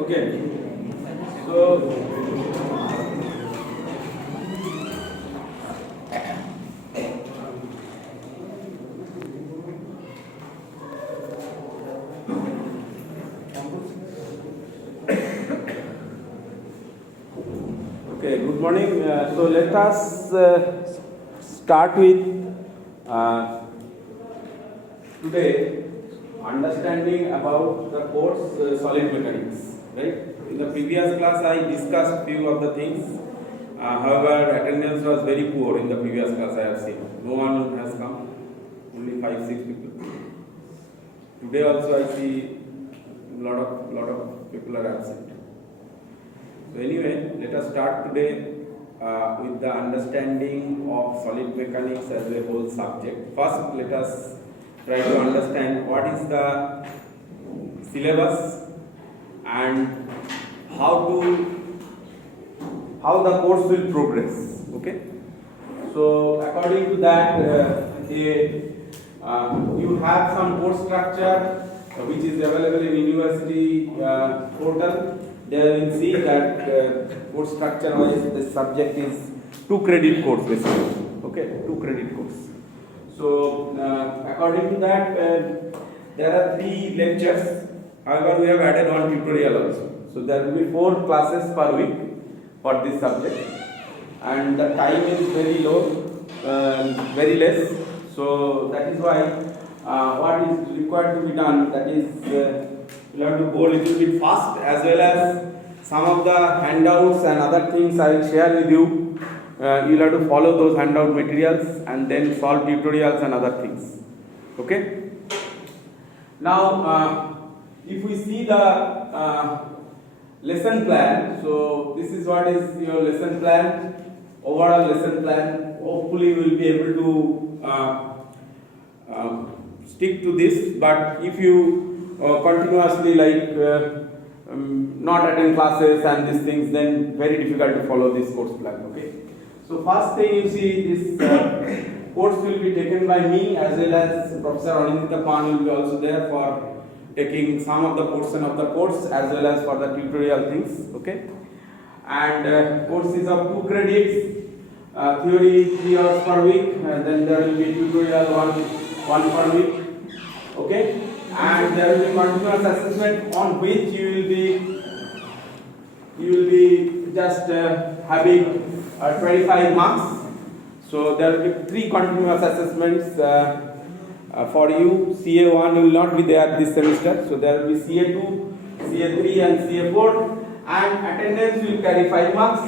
Okay. So okay, good morning. So let us start with today understanding about the course solid mechanics. Right? In the previous class, I discussed few of the things. However, attendance was very poor in the previous class. I have seen no one has come. Only 5-6 people. Today also I see lot of people are absent. So anyway, let us start today with the understanding of solid mechanics as a whole subject. First, let us try to understand what is the syllabus and how the course will progress. Okay. So according to that, you have some course structure which is available in university portal. There you will see that course structure wise the subject is 2 credit course basically. Okay, 2 credit course. So according to that, there are 3 lectures. However, we have added 1 tutorial also. So there will be 4 classes per week for this subject, and the time is very low, very less. So that is why what is required to be done, that is you have to go a little bit fast, as well as some of the handouts and other things I will share with you. You will have to follow those handout materials and then solve tutorials and other things. Okay. Now, if we see the lesson plan, so this is what is your lesson plan, overall lesson plan. Hopefully, you will be able to stick to this. But if you continuously not attend classes and these things, then very difficult to follow this course plan. Okay. So first thing you see, this course will be taken by me, as well as Professor Anindita Pan will be also there for taking some of the portion of the course, as well as for the tutorial things. Okay. And course is of 2 credits, theory 3 hours per week, and then there will be tutorial one per week. Okay. And there will be continuous assessment on which you will be just having 25 marks. So there will be 3 continuous assessments for you. CA1 will not be there this semester, so there will be CA2, CA3 and CA4, and attendance will carry 5 marks,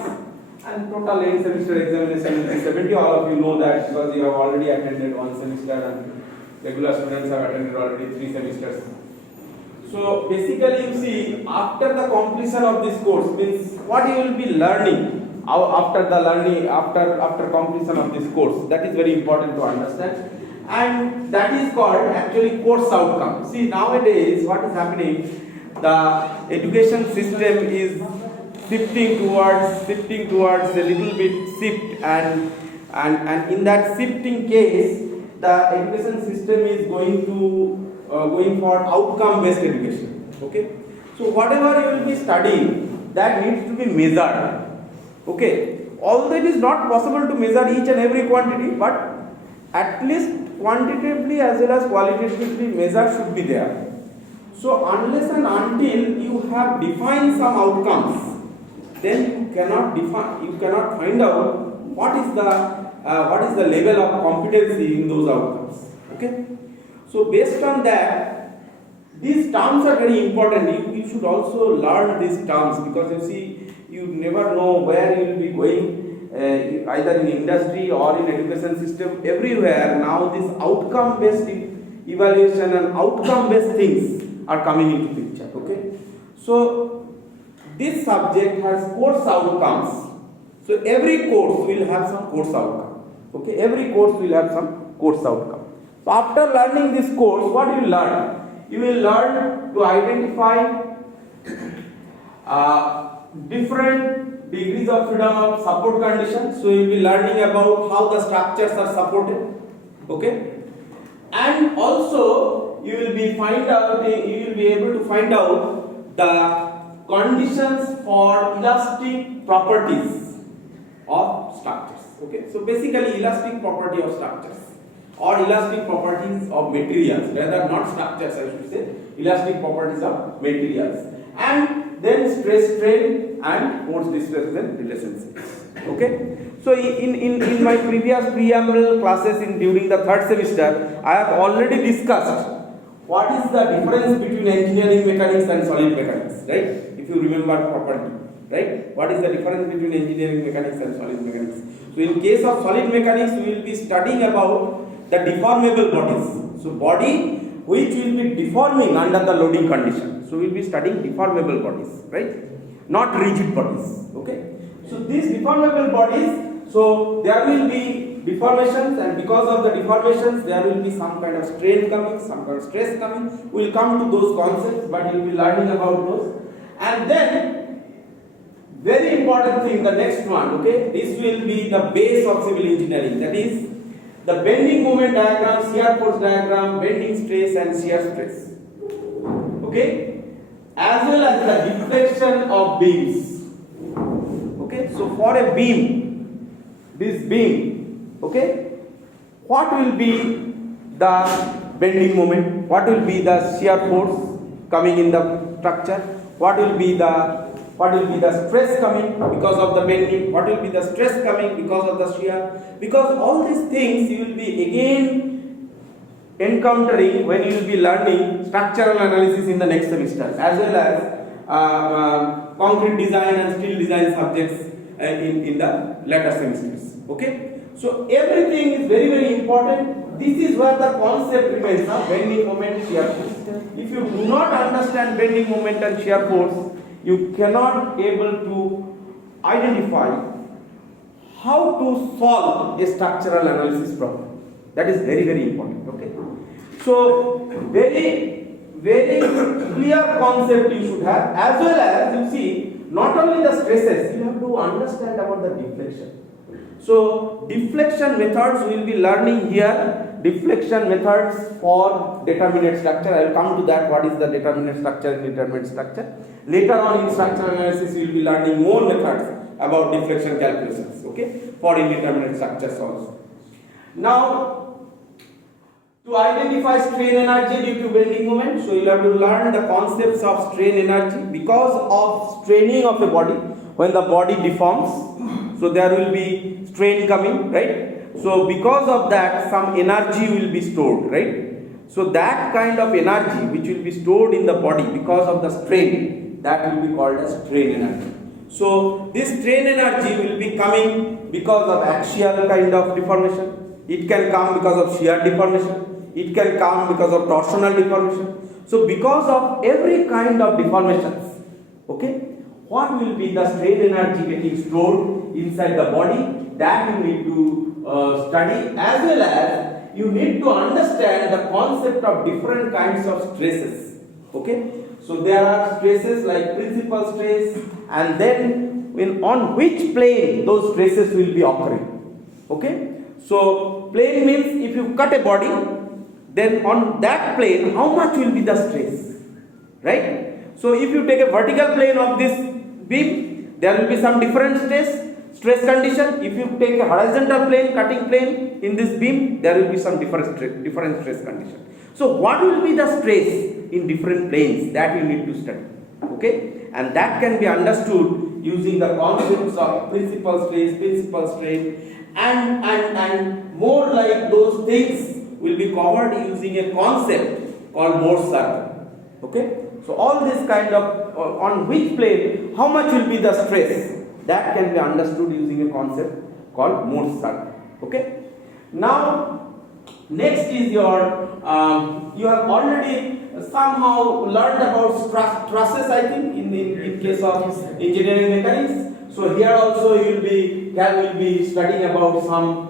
and total end semester examination will be 70. All of you know that because you have already attended 1 semester and regular students have attended already 3 semesters. So basically you see, after the completion of this course, means what you will be learning after completion of this course, that is very important to understand, and that is called actually course outcome. See, nowadays what is happening, the education system is shifting towards a little bit shift, and in that shifting case, the education system is going for outcome based education. Okay, so whatever you will be studying, that needs to be measured. Okay, although it is not possible to measure each and every quantity, but at least quantitatively as well as qualitatively measure should be there. So unless and until you have defined some outcomes, then you cannot find out what is the level of competency in those outcomes. Okay, so based on that, these terms are very important. You should also learn these terms, because you see, you never know where you will be going, either in industry or in education system. Everywhere now this outcome based evaluation and outcome based things are coming into picture. Okay, so this subject has course outcomes. So every course will have some course outcome. Okay, every course will have some course outcome. So after learning this course, what you will learn? You will learn to identify different degrees of freedom of support conditions. So you will be learning about how the structures are supported. Okay, And also you will be able to find out the conditions for elastic properties of structures. Okay, so basically elastic property of structures or elastic properties of materials, rather not structures I should say, elastic properties of materials, and then stress strain and force displacement relationships. Okay, so in my previous preamble classes during the third semester, I have already discussed what is the difference between engineering mechanics and solid mechanics, right? If you remember properly, right? What is the difference between engineering mechanics and solid mechanics? So in case of solid mechanics, we will be studying about the deformable bodies. So body which will be deforming under the loading condition. So we will be studying deformable bodies, right? Not rigid bodies. Okay. So these deformable bodies, so there will be deformations, and because of the deformations there will be some kind of strain coming, some kind of stress coming. We will come to those concepts, but you will be learning about those. And then very important thing, the next one, okay, this will be the base of civil engineering, that is the bending moment diagram, shear force diagram, bending stress and shear stress, okay, as well as the deflection of beams. Okay, so for a beam, this beam, okay, what will be the bending moment, what will be the shear force coming in the structure, what will be the stress coming because of the bending, what will be the stress coming because of the shear, because all these things you will be again encountering when you will be learning structural analysis in the next semester, as well as concrete design and steel design subjects in the later semesters. Okay, so everything is very, very important. This is where the concept remains, bending moment, shear force. If you do not understand bending moment and shear force, you cannot able to identify how to solve a structural analysis problem. That is very, very important. Okay, so very, very clear concept you should have, as well as you see not only the stresses, you have to understand about the deflection. So deflection methods we will be learning here. Deflection methods for determinate structure. I will come to that. What is the determinate structure and indeterminate structure? Later on in structural analysis, we will be learning more methods about deflection calculations. Okay, for indeterminate structures also. Now, to identify strain energy due to bending moment, so you have to learn the concepts of strain energy because of straining of a body. When the body deforms, so there will be strain coming, right? So because of that, some energy will be stored, right? So that kind of energy which will be stored in the body because of the strain, that will be called as strain energy. So this strain energy will be coming because of axial kind of deformation. It can come because of shear deformation. It can come because of torsional deformation. So because of every kind of deformations, okay, what will be the strain energy getting stored inside the body, that you need to study, as well as you need to understand the concept of different kinds of stresses. Okay, so there are stresses like principal stress, and then on which plane those stresses will be occurring. Okay, so plane means if you cut a body, then on that plane how much will be the stress, right? So if you take a vertical plane of this beam, there will be some different stress condition. If you take a horizontal plane, cutting plane in this beam, there will be some different stress condition. So what will be the stress in different planes, that you need to study. Okay, and that can be understood using the concepts of principal stress, principal strain, and more like those things will be covered using a concept called Morse circle. Okay, so all this kind of on which plane how much will be the stress, that can be understood using a concept called Morse circle. Okay, now next is your you have already somehow learned about trusses, I think, in case of engineering mechanics. So here also you will be studying about some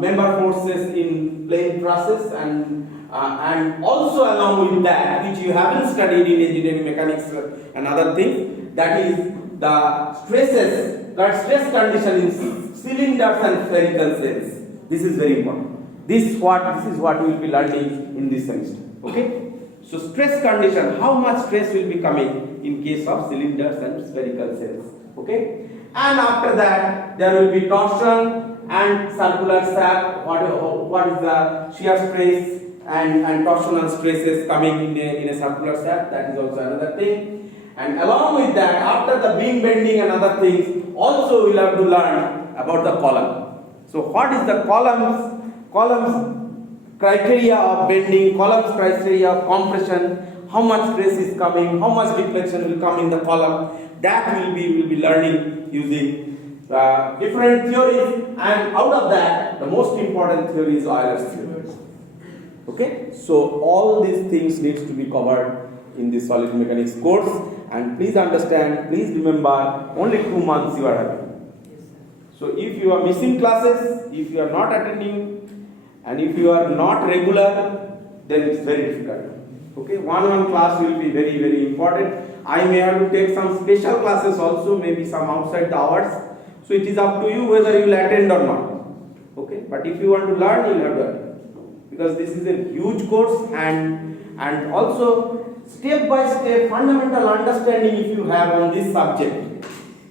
member forces in plane trusses, and also along with that, which you haven't studied in engineering mechanics, another thing, that is the stresses, that stress condition in cylinders and spherical cells. This is very important. This is what we will be learning in this semester. Okay. So stress condition, how much stress will be coming in case of cylinders and spherical cells. Okay. And after that there will be torsion and circular sap. What is the shear stress and torsional stresses coming in a circular sap? That is also another thing. And along with that, after the beam bending and other things, also we will have to learn about the column. So what is the columns criteria of bending, columns criteria of compression, how much stress is coming, how much deflection will come in the column, that we will be learning using different theories, and out of that the most important theory is Euler's theory. Okay, so all these things needs to be covered in the solid mechanics course, and please understand, please remember, only 2 months you are having. So if you are missing classes, if you are not attending, and if you are not regular, then it's very difficult. Okay, one class will be very, very important. I may have to take some special classes also, maybe some outside the hours. So it is up to you whether you will attend or not. Okay, but if you want to learn, you will have to attend. Because this is a huge course, and also step by step fundamental understanding if you have on this subject,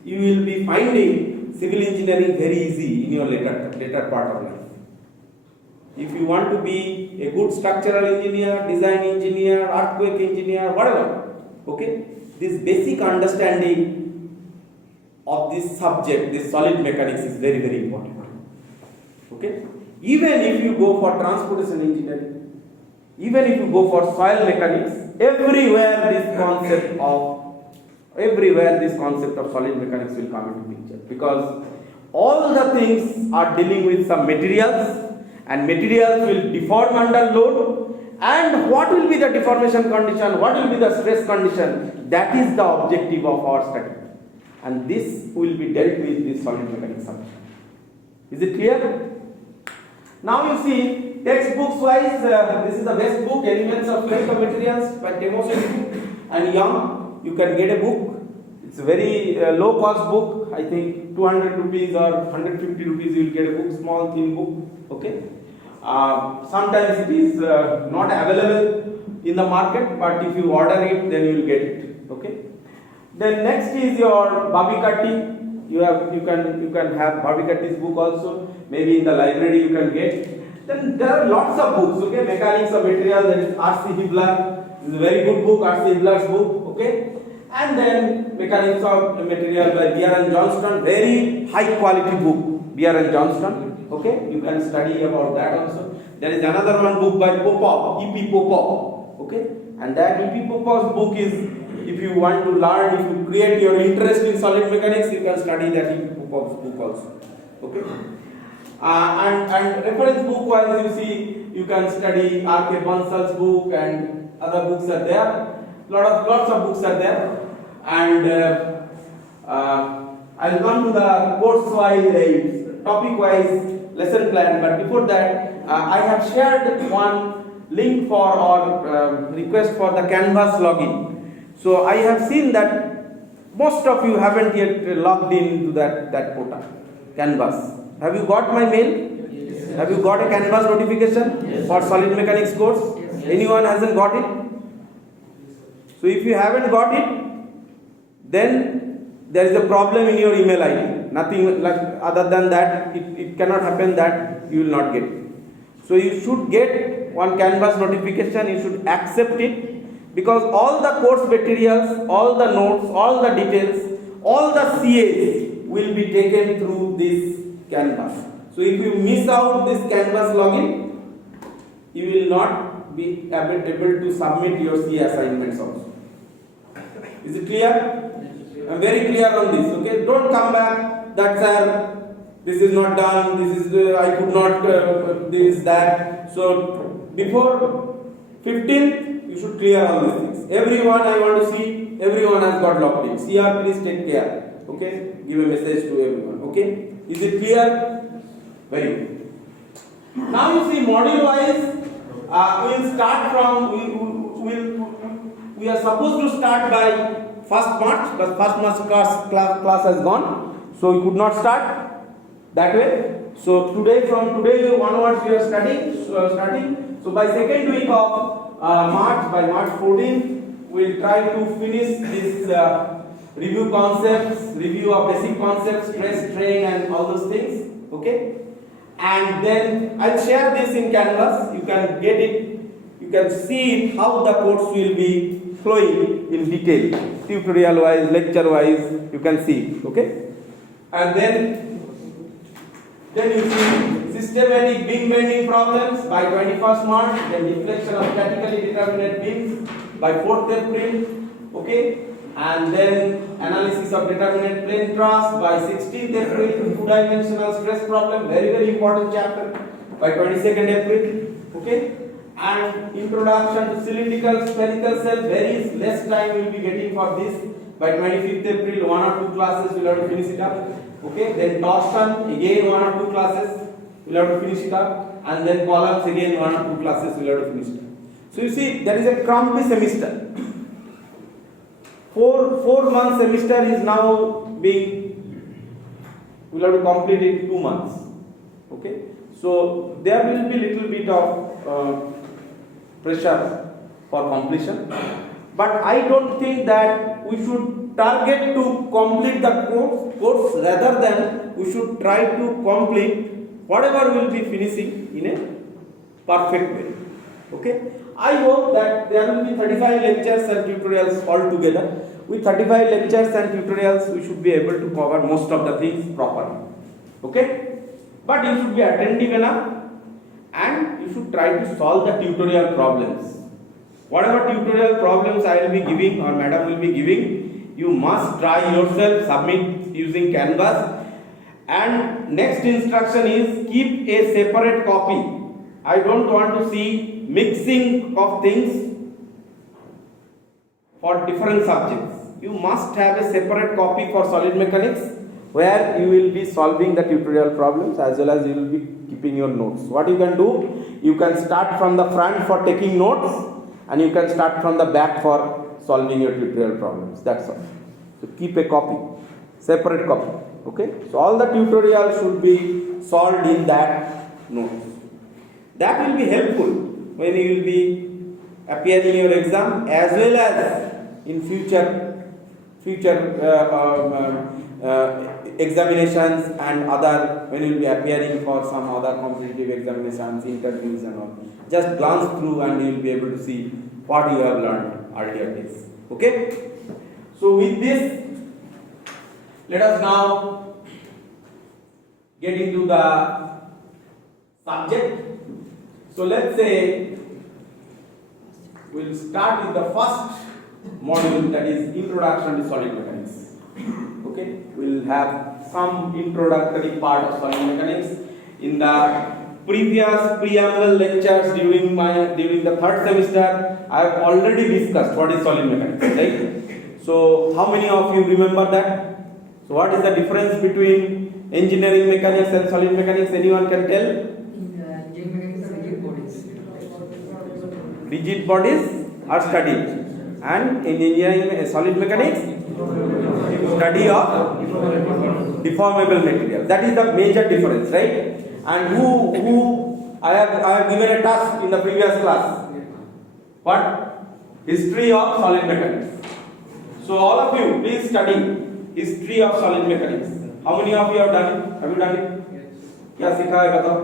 you will be finding civil engineering very easy in your later part of life. If you want to be a good structural engineer, design engineer, earthquake engineer, whatever, okay, this basic understanding of this subject, this solid mechanics, is very, very important. Okay, even if you go for transportation engineering, even if you go for soil mechanics, everywhere this concept of solid mechanics will come into picture, because all the things are dealing with some materials, and materials will deform under load, and what will be the deformation condition, what will be the stress condition, that is the objective of our study, and this will be dealt with this solid mechanics subject. Is it clear? Now you see, textbooks wise, this is the best book, Elements of Chemical Materials by Temosin and Young. You can get a book. It's a very low cost book. I think 200 rupees or 150 rupees you will get a book, small thin book. Okay. Sometimes it is not available in the market, but if you order it, then you will get it. Okay. Then next is your Babikatti. You can have Babikatti's book also. Maybe in the library you can get. Then there are lots of books. Okay. Mechanics of Materials. That is R.C. Hibbeler. This is a very good book. R.C. Hibbeler's book. Okay. And then Mechanics of Material by Beer and Johnston. Very high quality book. Beer and Johnston. Okay, you can study about that also. There is another one book by Popov, E.P. Popov. Okay, and that E.P. Popov's book is, if you want to learn, if you create your interest in solid mechanics, you can study that E.P. Popov's book also. Okay, and reference book wise, you see, you can study R.K. Bansal's book, and other books are there. Lots of books are there, and I'll come to the course wise, topic wise lesson plan, but before that I have shared one link for or request for the Canvas login. So I have seen that most of you haven't yet logged into that portal, Canvas. Have you got my mail? Yes. Have you got a Canvas notification? Yes. For solid mechanics course? Yes. Anyone hasn't got it? So if you haven't got it, then there is a problem in your email ID. Nothing like other than that, it cannot happen that you will not get it. So you should get one Canvas notification, you should accept it, because all the course materials, all the notes, all the details, all the CAs will be taken through this Canvas. So if you miss out this Canvas login, you will not be able to submit your CA assignments also. Is it clear? I am very clear on this. Okay, don't come back that sir, this is not done, this is I could not this that. So before 15th you should clear all these things. Everyone, I want to see everyone has got logged in. CR, please take care. Okay, give a message to everyone. Okay, is it clear? Very good. Now you see module wise, we will start from we are supposed to start by 1st March, but 1st March class has gone, so we could not start that way. So from today onwards we are starting. So by second week of March, by March 14, we'll try to finish this review concepts, review of basic concepts, stress, strain, and all those things. Okay, and then I'll share this in Canvas. You can get it. You can see it how the course will be flowing in detail, tutorial wise, lecture wise. You can see it. Okay, and then you see systematic beam bending problems by 21st March, then deflection of statically determinate beams by 4th April, okay, and then analysis of determinate plane truss by 16th April, two-dimensional stress problem, very important chapter, by 22nd April, okay, and introduction to cylindrical spherical cell, very less time we will be getting for this. By 25th April, 1 or 2 classes we will have to finish it up. Okay, then torsion, again 1 or 2 classes we will have to finish it up, and then columns, again 1 or 2 classes we will have to finish it up. So you see, there is a crumbly semester. 4-month semester is now being, we will have to complete it in 2 months. Okay, so there will be little bit of pressure for completion, but I don't think that we should target to complete the course rather than we should try to complete whatever we will be finishing in a perfect way. Okay, I hope that there will be 35 lectures and tutorials all together. With 35 lectures and tutorials we should be able to cover most of the things properly. Okay, but you should be attentive enough and you should try to solve the tutorial problems. Whatever tutorial problems I will be giving or madam will be giving, you must try yourself, submit using Canvas. And next instruction is keep a separate copy. I don't want to see mixing of things for different subjects. You must have a separate copy for solid mechanics where you will be solving the tutorial problems as well as you will be keeping your notes. What you can do, you can start from the front for taking notes and you can start from the back for solving your tutorial problems. That's all. So keep a copy, separate copy. Okay. So all the tutorials should be solved in that notes. That will be helpful when you will be appearing in your exam as well as in future examinations and other, when you will be appearing for some other competitive examinations, interviews and all. Just glance through and you will be able to see what you have learned earlier days. Okay. So with this, let us now get into the subject. So let's say we'll start with the first module, that is introduction to solid mechanics. Okay, we'll have some introductory part of solid mechanics. In the previous preamble lectures during the third semester, I have already discussed what is solid mechanics, right? So how many of you remember that? So what is the difference between engineering mechanics and solid mechanics? Anyone can tell? Rigid bodies are studied, and in engineering solid mechanics, study of deformable material. That is the major difference, right? And who I have given a task in the previous class. What? History of solid mechanics. So all of you, please study history of solid mechanics. How many of you have done it? Have you done it? क्या सीखा है बताओ?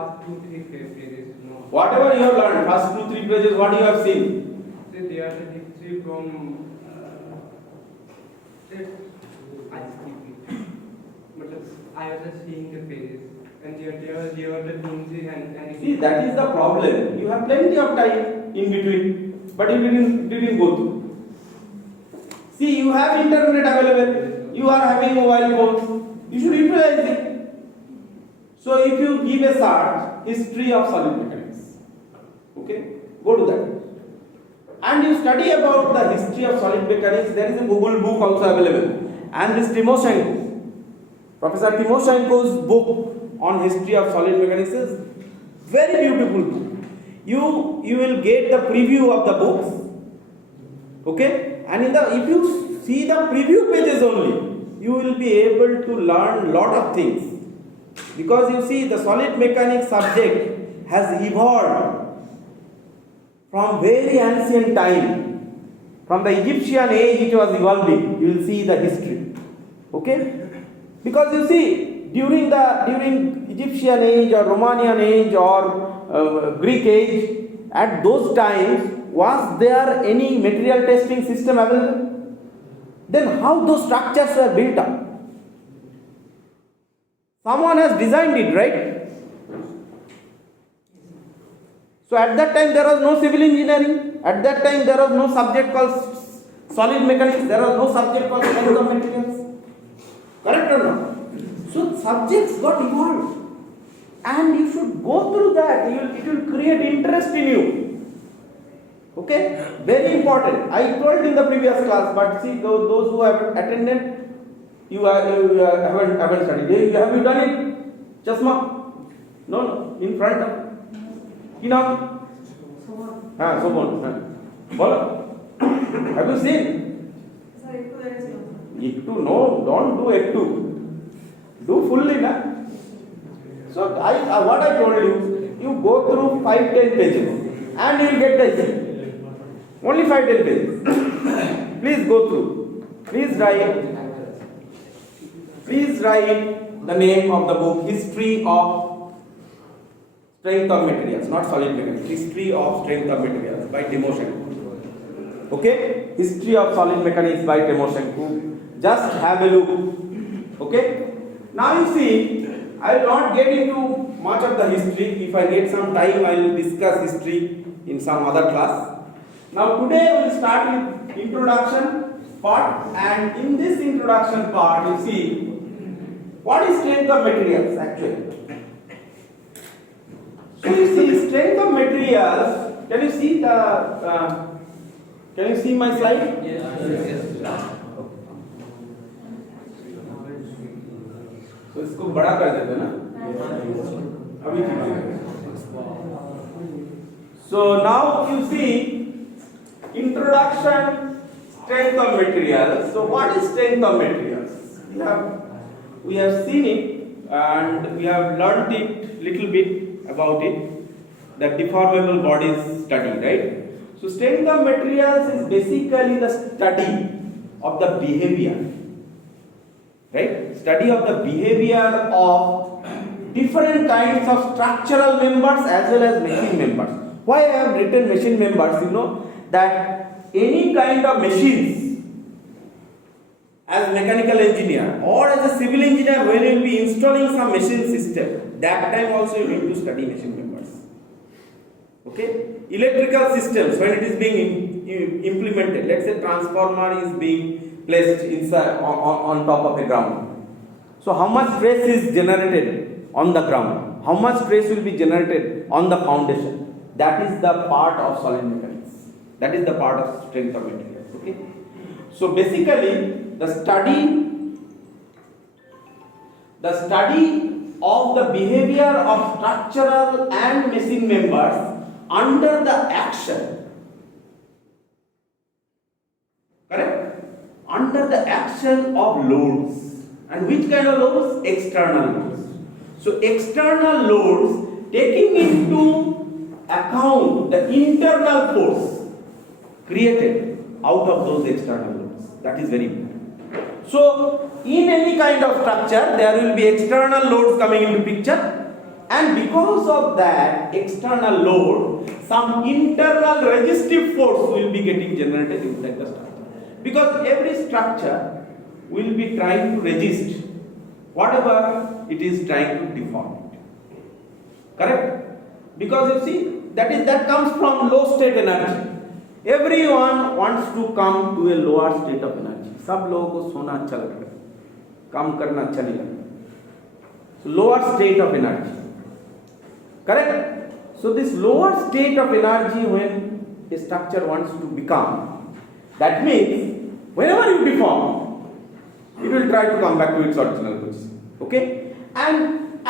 Up to 3 pages. No. Whatever you have learned, first 2-3 pages, what you have seen? They are the history from. I was just seeing the pages, and there were the things and. See, that is the problem. You have plenty of time in between, but you didn't go through. See, you have internet available. You are having mobile phones. You should utilize it. So if you give a search, history of solid mechanics, okay, go to that. And you study about the history of solid mechanics. There is a Google book also available. And this Professor Timoshenko's book on history of solid mechanics is very beautiful book. You will get the preview of the books, okay, and if you see the preview pages only, you will be able to learn lot of things. Because you see, the solid mechanics subject has evolved from very ancient time. From the Egyptian age it was evolving. You will see the history. Okay? Because you see, during Egyptian age or Romanian age or Greek age, at those times, was there any material testing system available? Then how those structures were built up? Someone has designed it, right? So at that time there was no civil engineering. At that time there was no subject called solid mechanics. There was no subject called strength of materials. Correct or not? So subjects got evolved. And you should go through that. It will create interest in you. Okay? Very important. I told in the previous class, but see, those who have attended, you haven't studied. Have you done it? Chasma? No. In front of. Kinam? Sobon. Follow. Have you seen? Ektu, no. Don't do ektu. Do fully, na. So what I told you, you go through 5-10 pages and you will get the essay. Only 5-10 pages. Please go through. Please write the name of the book, History of Strength of Materials, not Solid Mechanics. History of Strength of Materials by Timoshenko. Okay? History of Solid Mechanics by Timoshenko. Just have a look. Okay? Now you see, I will not get into much of the history. If I get some time, I will discuss history in some other class. Now today we will start with introduction part, and in this introduction part you see what is strength of materials actually. So you see strength of materials. Can you see my slide? Yes. तो इसको बड़ा कर देते ना अभी ठीक है. So now you see introduction, strength of materials. So what is strength of materials? We have seen it and we have learnt it little bit about it, the deformable bodies study, right? So strength of materials is basically the study of the behavior. Right? Study of the behavior of different kinds of structural members as well as machine members. Why I have written machine members? You know that any kind of machines, as mechanical engineer or as a civil engineer, when you will be installing some machine system, that time also you need to study machine members. Okay? Electrical systems, when it is being implemented, let's say transformer is being placed inside on top of a ground. So how much stress is generated on the ground? How much stress will be generated on the foundation? That is the part of solid mechanics. That is the part of strength of materials. Okay. So basically, the study of the behavior of structural and machine members under the action. Correct? Under the action of loads. And which kind of loads? External loads. So external loads taking into account the internal force created out of those external loads. That is very important. So in any kind of structure there will be external loads coming into picture, and because of that external load some internal resistive force will be getting generated inside the structure. Because every structure will be trying to resist whatever it is trying to deform it. Correct? Because you see, that comes from low state energy. Everyone wants to come to a lower state of energy. सब लोगों को सोना अच्छा लगता है, काम करना अच्छा नहीं लगता. So lower state of energy. Correct? So this lower state of energy when a structure wants to become, that means whenever you deform, it will try to come back to its original position. Okay? And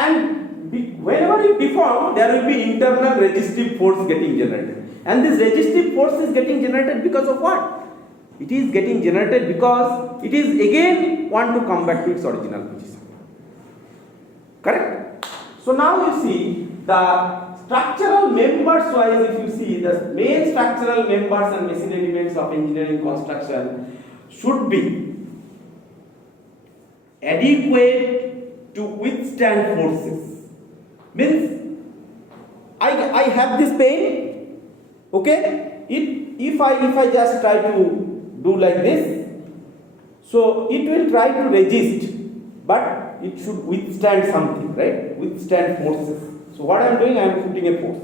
whenever you deform, there will be internal resistive force getting generated. And this resistive force is getting generated because of what? It is getting generated because it is again want to come back to its original position. Correct? So now you see the structural members wise, if you see the main structural members and machine elements of engineering construction should be adequate to withstand forces. Means I have this pane, okay? If I just try to do like this, so it will try to resist, but it should withstand something, right? Withstand forces. So what I am doing, I am putting a force.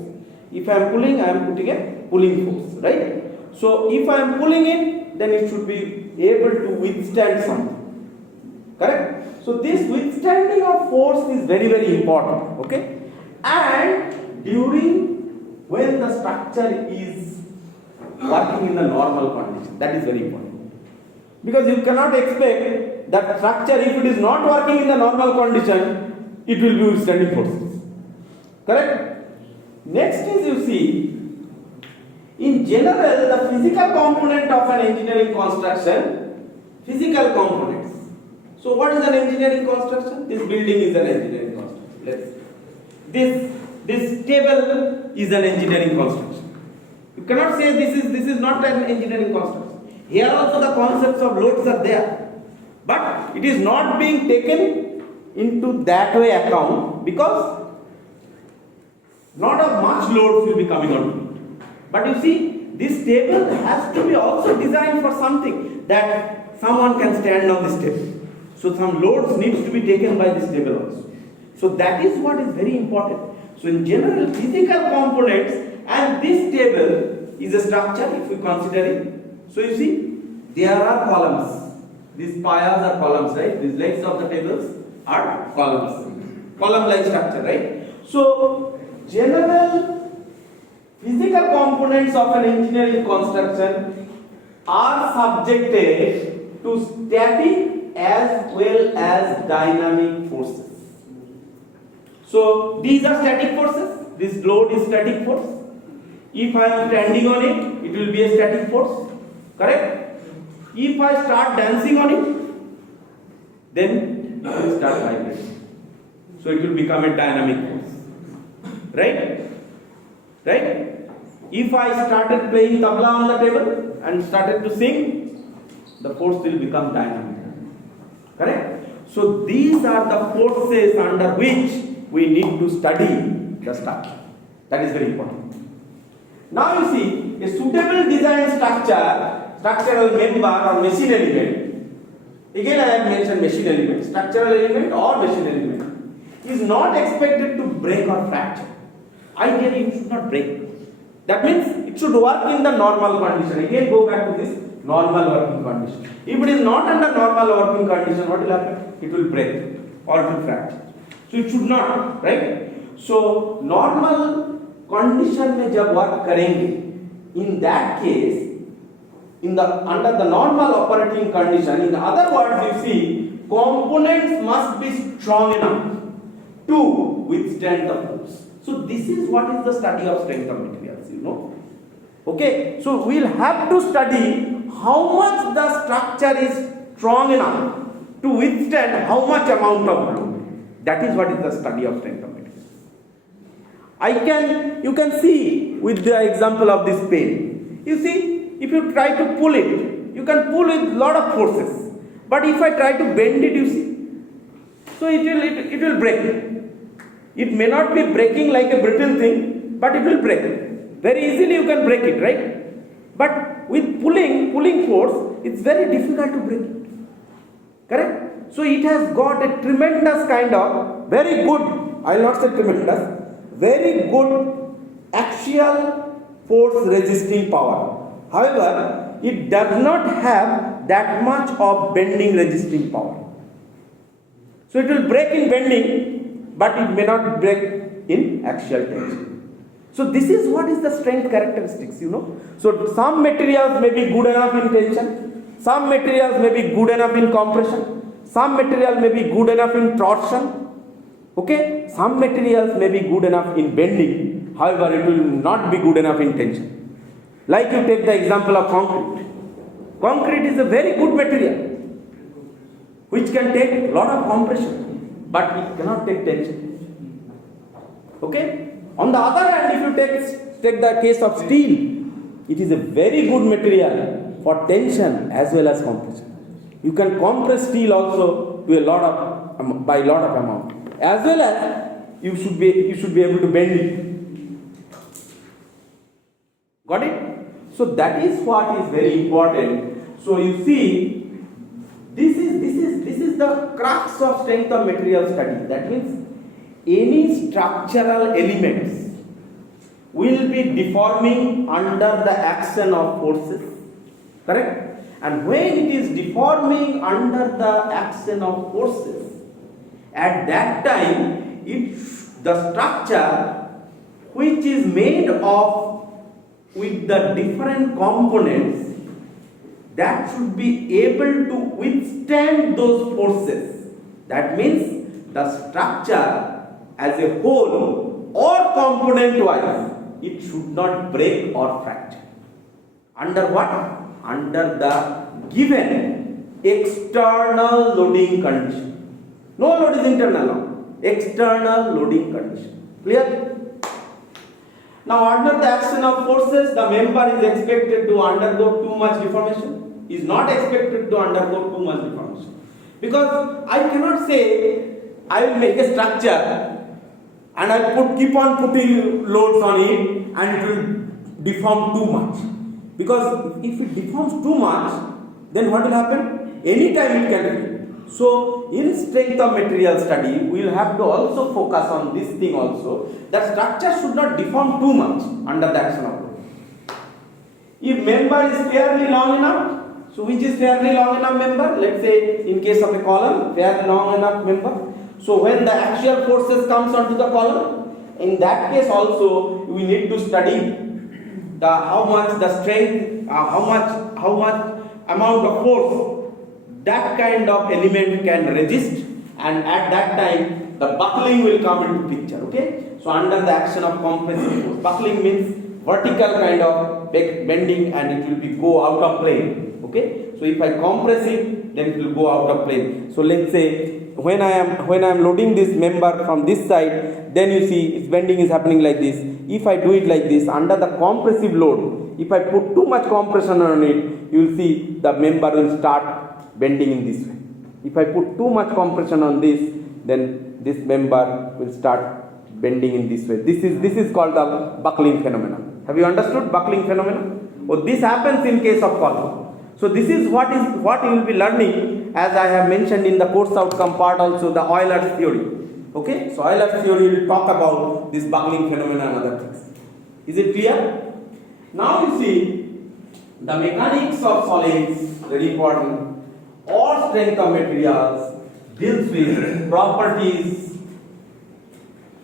If I am pulling, I am putting a pulling force, right? So if I am pulling it, then it should be able to withstand something, correct? So this withstanding of force is very, very important, okay? And during when the structure is working in the normal condition, that is very important. Because you cannot expect that structure, if it is not working in the normal condition, it will be withstanding forces, correct? Next is, you see, in general, the physical component of an engineering construction, physical components. So what is an engineering construction? This building is an engineering construction. Let's say. This table is an engineering construction. You cannot say this is not an engineering construction. Here also the concepts of loads are there, but it is not being taken into that way account because not of much loads will be coming on it. But you see, this table has to be also designed for something that someone can stand on this table. So some loads needs to be taken by this table also. So that is what is very important. So in general, physical components, and this table is a structure if we consider it. So you see, there are columns. These piles are columns, right? These legs of the tables are columns. Column-like structure, right? So general physical components of an engineering construction are subjected to static as well as dynamic forces. So these are static forces. This load is static force. If I am standing on it, it will be a static force. Correct? If I start dancing on it, then it will start vibrating. So it will become a dynamic force. Right? Right? If I started playing tabla on the table and started to sing, the force will become dynamic. Correct? So these are the forces under which we need to study the structure. That is very important. Now you see, a suitable design structure, structural member or machine element, again I have mentioned machine element, structural element or machine element, is not expected to break or fracture. Ideally it should not break. That means it should work in the normal condition. Again go back to this normal working condition. If it is not under normal working condition, what will happen? It will break or it will fracture. So it should not, right? So normal condition में जब work करेंगे, in that case, under the normal operating condition, in other words, you see, components must be strong enough to withstand the force. So this is what is the study of strength of materials, you know. Okay, so we'll have to study how much the structure is strong enough to withstand how much amount of load. That is what is the study of strength of materials. You can see with the example of this pen. You see, if you try to pull it, you can pull with lot of forces. But if I try to bend it, you see, so it will break. It may not be breaking like a brittle thing, but it will break. Very easily you can break it, right? But with pulling force, it's very difficult to break it. Correct? So it has got a tremendous kind of, very good, I will not say tremendous, very good axial force resisting power. However, it does not have that much of bending resisting power. So it will break in bending, but it may not break in axial tension. So this is what is the strength characteristics, you know. So some materials may be good enough in tension, some materials may be good enough in compression, some material may be good enough in torsion, okay, some materials may be good enough in bending, however it will not be good enough in tension. Like you take the example of concrete. Concrete is a very good material which can take a lot of compression, but it cannot take tension. Okay. On the other hand, if you take the case of steel, it is a very good material for tension as well as compression. You can compress steel also to by a lot of amount, as well as you should be able to bend it. Got it? So that is what is very important. So you see, this is the crux of strength of material study. That means any structural elements will be deforming under the action of forces, correct? And when it is deforming under the action of forces, at that time the structure which is made of with the different components, that should be able to withstand those forces. That means the structure as a whole or component wise, it should not break or fracture. Under what? Under the given external loading condition. No load is internal now. External loading condition. Clear? Now under the action of forces, the member is expected to undergo too much deformation. Is not expected to undergo too much deformation. Because I cannot say I will make a structure and I keep on putting loads on it and it will deform too much. Because if it deforms too much, then what will happen? Anytime it can fail. So in strength of material study, we will have to also focus on this thing also, that structure should not deform too much under the action of load. If member is fairly long enough, so which is fairly long enough member? Let's say in case of a column, fairly long enough member. So when the axial forces comes onto the column, in that case also we need to study the how much the strength, how much amount of force that kind of element can resist, and at that time the buckling will come into picture. Okay, so under the action of compressive force, buckling means vertical kind of bending and it will be go out of plane. Okay, so if I compress it, then it will go out of plane. So let's say when I am loading this member from this side, then you see its bending is happening like this. If I do it like this under the compressive load, if I put too much compression on it, you will see the member will start bending in this way. If I put too much compression on this, then this member will start bending in this way. This is called the buckling phenomenon. Have you understood buckling phenomenon? Oh, this happens in case of column. So this is what you will be learning, as I have mentioned in the course outcome part also, the Euler's theory. Okay, so Euler's theory will talk about this buckling phenomenon and other things. Is it clear? Now you see the mechanics of solids, very important, or strength of materials deals with properties.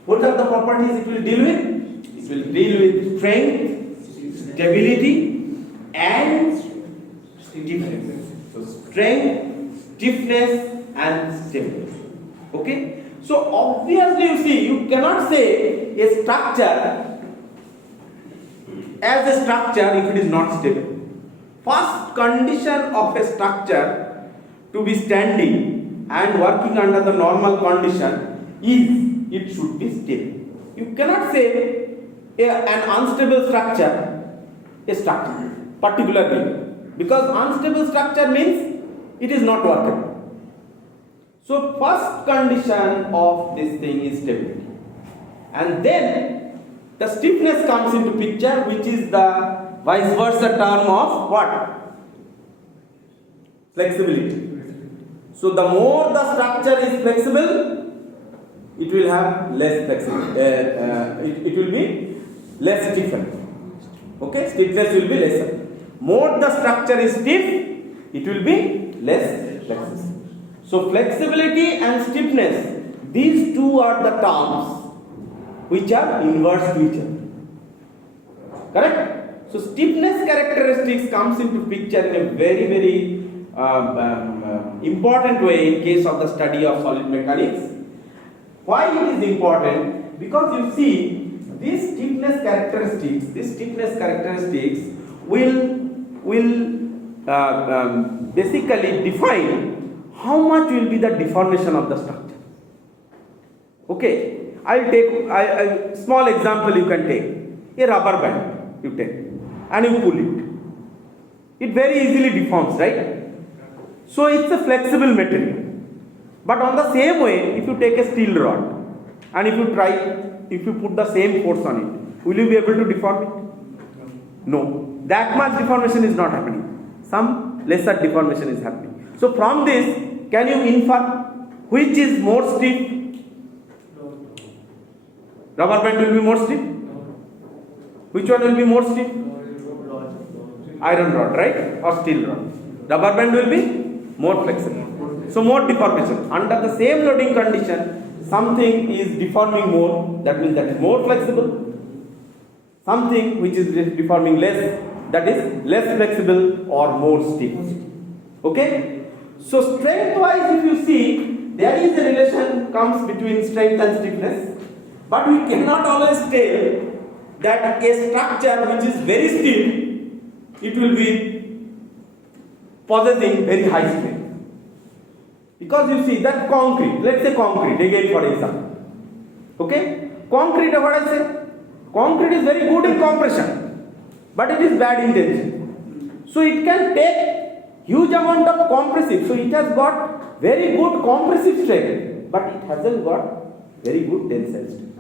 What are the properties it will deal with? It will deal with strength, stability, and stiffness. So strength, stiffness, and stability. Okay. So obviously you see, you cannot say a structure as a structure if it is not stable. First condition of a structure to be standing and working under the normal condition is it should be stable. You cannot say an unstable structure a structure particularly, because unstable structure means it is not workable. So first condition of this thing is stability, and then the stiffness comes into picture, which is the vice versa term of what? Flexibility. So the more the structure is flexible, it will have less flexibility. It will be less stiffened. Okay, stiffness will be lesser. More the structure is stiff, it will be less flexible. So flexibility and stiffness, these two are the terms which are inverse to each other. Correct? So stiffness characteristics comes into picture in a very, very important way in case of the study of solid mechanics. Why it is important? Because you see, these stiffness characteristics will basically define how much will be the deformation of the structure. Okay, I'll take a small example you can take. A rubber band you take and you pull it. It very easily deforms, right? So it's a flexible material. But on the same way, if you take a steel rod and if you put the same force on it, will you be able to deform it? No. That much deformation is not happening. Some lesser deformation is happening. So from this, can you infer which is more stiff? Rubber band will be more stiff? Which one will be more stiff? Iron rod, right? Or steel rod. Rubber band will be more flexible. So more deformation. Under the same loading condition, something is deforming more, that means that is more flexible. Something which is deforming less, that is less flexible or more stiff. Okay? So strength wise, if you see, there is a relation comes between strength and stiffness, but we cannot always tell that a structure which is very stiff, it will be possessing very high strength. Because you see that concrete, let's say concrete again for example. Okay? Concrete, what I say? Concrete is very good in compression, but it is bad in tension. So it can take huge amount of compressive. So it has got very good compressive strength, but it hasn't got very good tensile strength.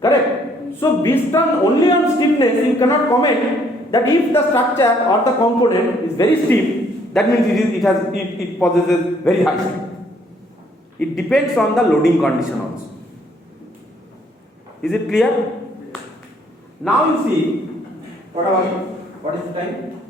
Correct? So based on only on stiffness, you cannot comment that if the structure or the component is very stiff, that means it possesses very high strength. It depends on the loading condition also. Is it clear? Now you see, what is the time?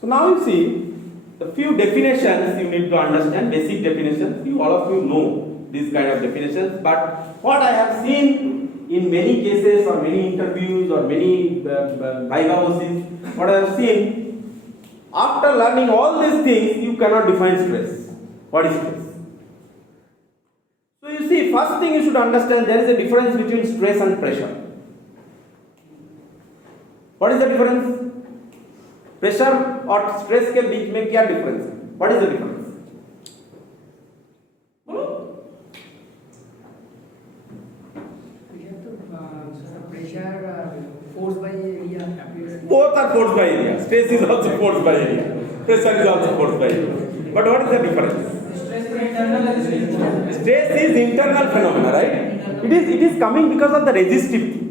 So now you see the few definitions you need to understand, basic definitions. All of you know these kind of definitions, but what I have seen in many cases or many interviews or many vivaces, what I have seen, after learning all these things, you cannot define stress. What is stress? So you see, first thing you should understand, there is a difference between stress and pressure. What is the difference? Pressure और stress के बीच में क्या difference है? What is the difference? Pressure forced by area. Both are forced by area. Stress is also forced by area. Pressure is also forced by area. But what is the difference? Stress is internal phenomena, right? It is coming because of the resistivity.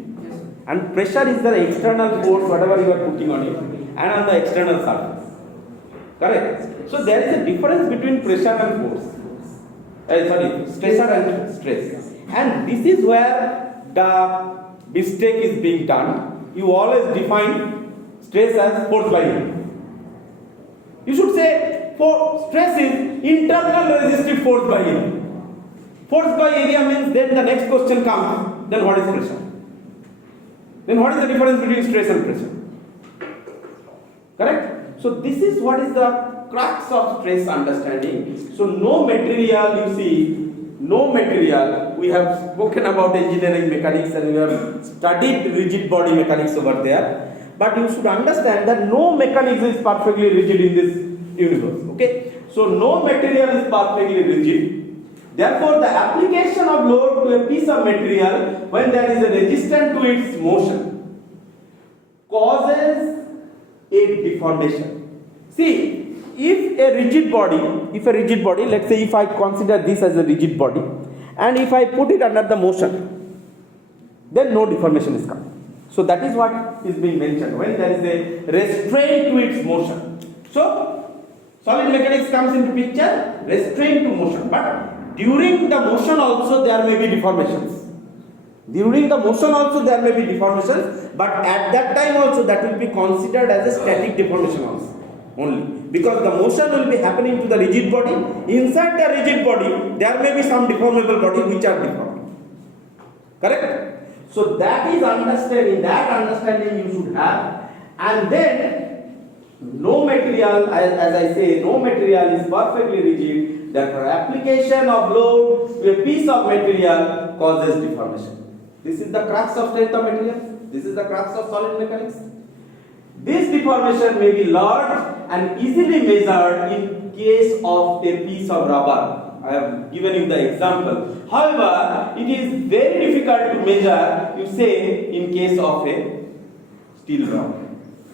And pressure is the external force, whatever you are putting on it, and on the external surface. Correct? So there is a difference between pressure and force. Stressor and stress. And this is where the mistake is being done. You always define stress as force by area. You should say stress is internal resistive force by area. Force by area means then the next question comes, then what is pressure? Then what is the difference between stress and pressure? Correct? So this is what is the crux of stress understanding. So no material, you see, no material, we have spoken about engineering mechanics and we have studied rigid body mechanics over there. But you should understand that no mechanics is perfectly rigid in this universe. Okay? So no material is perfectly rigid. Therefore, the application of load to a piece of material when there is a resistance to its motion causes a deformation. See, if a rigid body, let's say if I consider this as a rigid body and if I put it under the motion, then no deformation is coming. So that is what is being mentioned when there is a restraint to its motion. So solid mechanics comes into picture, restraint to motion. But during the motion also there may be deformations. But at that time also that will be considered as a static deformation also. Only because the motion will be happening to the rigid body. Inside the rigid body there may be some deformable body which are deformed. Correct? So that is understanding. That understanding you should have. And then no material, as I say, no material is perfectly rigid. Therefore, application of load to a piece of material causes deformation. This is the crux of strength of materials. This is the crux of solid mechanics. This deformation may be large and easily measured in case of a piece of rubber. I have given you the example. However, it is very difficult to measure, you say, in case of a steel rod,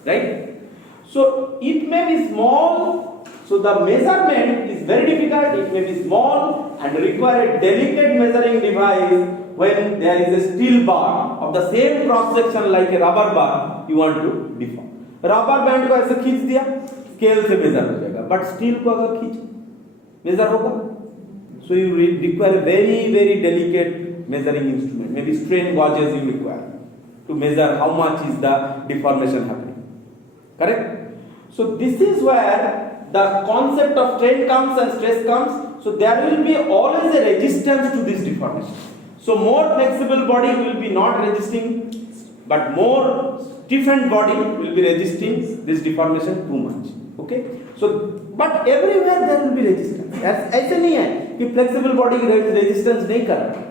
right? So it may be small, so the measurement is very difficult, it may be small and require a delicate measuring device when there is a steel bar of the same cross section like a rubber bar you want to deform. Rubber band को ऐसे खींच दिया, scale से major हो जाएगा, but still को अगर खींच मेजर होगा, so you require very delicate measuring instrument, maybe strain gauges you require to measure how much is the deformation happening, correct? So this is where the concept of strain comes and stress comes. So there will be always a resistance to this deformation. So more flexible body will be not resisting, but more stiffened body will be resisting this deformation too much. Okay? So, but everywhere there will be resistance. ऐसे नहीं है कि flexible body resistance नहीं कर रहा,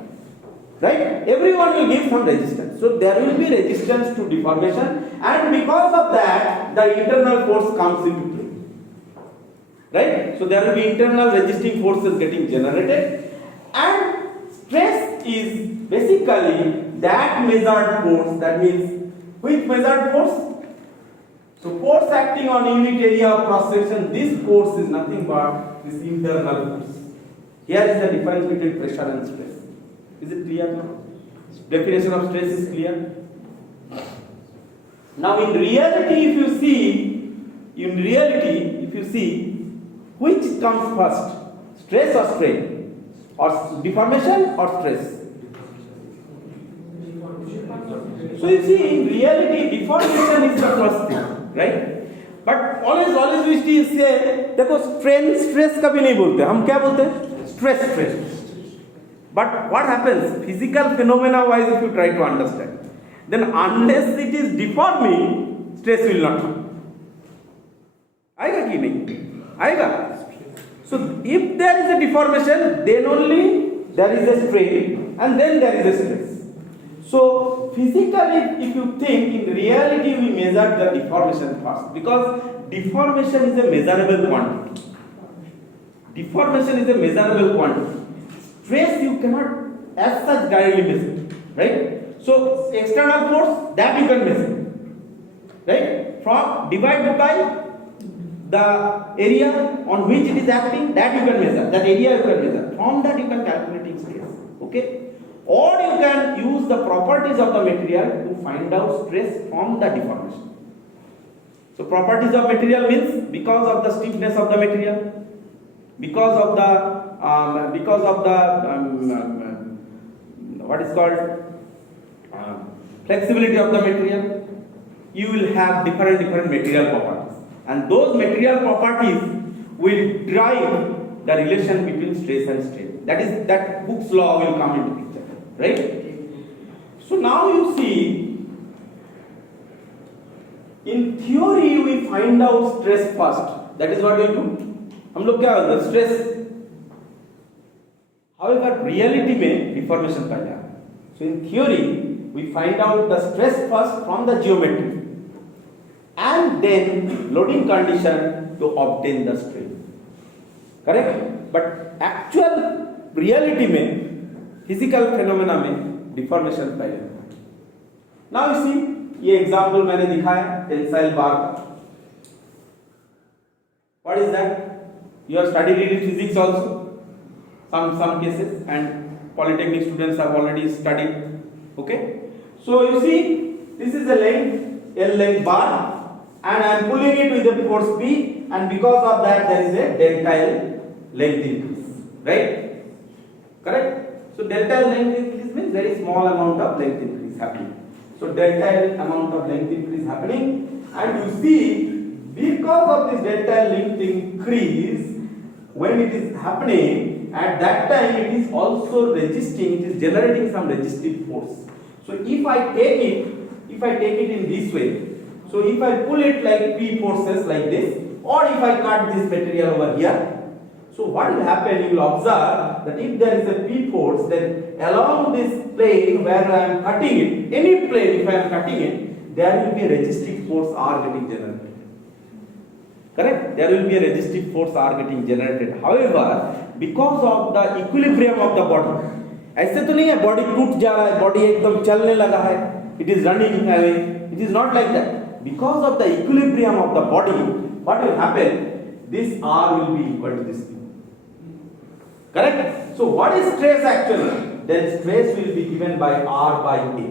right? Everyone will give some resistance. So there will be resistance to deformation, and because of that, the internal force comes into play, right? So there will be internal resisting forces getting generated, and stress is basically that measured force. That means which measured force? So force acting on unit area of cross section. This force is nothing but this internal force. Here is the difference between pressure and stress. Is it clear now? Definition of stress is clear. Now in reality, if you see, which comes first? Stress or strain? Or deformation or stress? So you see, in reality, deformation is the first thing, right? But always we say, देखो strain stress कभी नहीं बोलते, हम क्या बोलते हैं? Stress. But what happens? Physical phenomena wise, if you try to understand, then unless it is deforming, stress will not come. आएगा कि नहीं? आएगा. So if there is a deformation, then only there is a strain, and then there is a stress. So physically, if you think, in reality we measure the deformation first, because deformation is a measurable quantity. Deformation is a measurable quantity. Stress you cannot as such directly measure, right? So external force that you can measure, right? From divided by the area on which it is acting, that you can measure. That area you can measure. From that you can calculate stress. Okay? Or you can use the properties of the material to find out stress from the deformation. So properties of material means because of the stiffness of the material, because of the what is called flexibility of the material, you will have different material properties, and those material properties will drive the relation between stress and strain. That Hooke's law will come into picture, right? So now you see, in theory we find out stress first. That is what we do. हम लोग क्या होता है? Stress. However, reality में deformation पहले आता है. So in theory, we find out the stress first from the geometry, and then loading condition to obtain the strain. Correct? But actual reality में, physical phenomena में deformation पहले आता है. Now you see, ये example मैंने दिखाया tensile bar का. What is that? You have studied it in physics also. Some cases, and polytechnic students have already studied. Okay, so you see, this is a length, L length bar, and I am pulling it with a force P, and because of that there is a delta L length increase, right? Correct? So delta L length increase means very small amount of length increase happening. So delta L amount of length increase happening, and you see, because of this delta L length increase, when it is happening, at that time it is also resisting, it is generating some resistive force. So if I take it in this way, so if I pull it like P forces like this, or if I cut this material over here, so what will happen, you will observe that if there is a P force, then along this plane where I am cutting it, any plane if I am cutting it, there will be a resistive force R getting generated. Correct? There will be a resistive force R getting generated. However, because of the equilibrium of the body, ऐसे तो नहीं है body टूट जा रहा है, body एकदम चलने लगा है, it is running away. It is not like that. Because of the equilibrium of the body, what will happen? This R will be equal to this thing. Correct? So what is stress actually? Then stress will be given by R by A,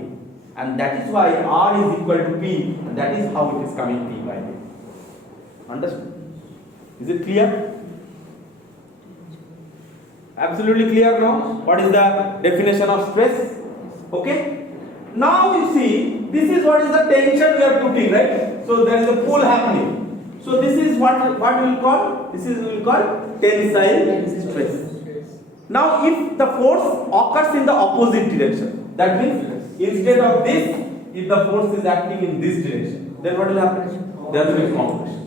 and that is why R is equal to P, and that is how it is coming P by A. Understood? Is it clear? Absolutely clear now? What is the definition of stress? Okay? Now you see, this is what is the tension we are putting, right? So there is a pull happening. So this is what we will call, this is we will call tensile stress. Now if the force occurs in the opposite direction, that means instead of this, if the force is acting in this direction, then what will happen? There will be compression.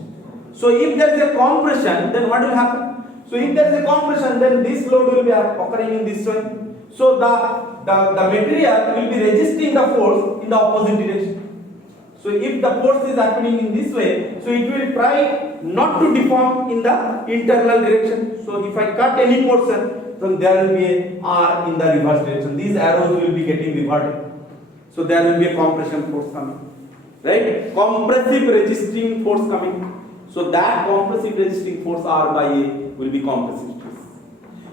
So if there is a compression, then what will happen? So if there is a compression, then this load will be occurring in this way. So the material will be resisting the force in the opposite direction. So if the force is happening in this way, so it will try not to deform in the internal direction. So if I cut any portion, then there will be a R in the reverse direction. These arrows will be getting reverted. So there will be a compression force coming. Right? Compressive resisting force coming. So that compressive resisting force R by A will be compressive stress.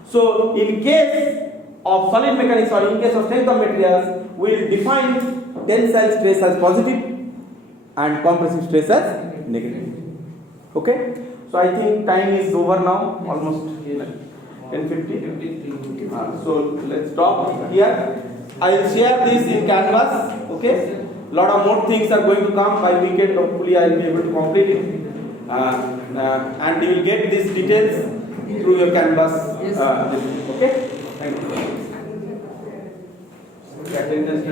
So in case of solid mechanics or in case of strength of materials, we will define tensile stress as positive and compressive stress as negative. Okay? So I think time is over now, almost 10:50. So let's stop here. I will share this in Canvas. Okay? Lot of more things are going to come by weekend. Hopefully I will be able to complete it. And you will get these details through your Canvas. Okay? Thank you. Attendance.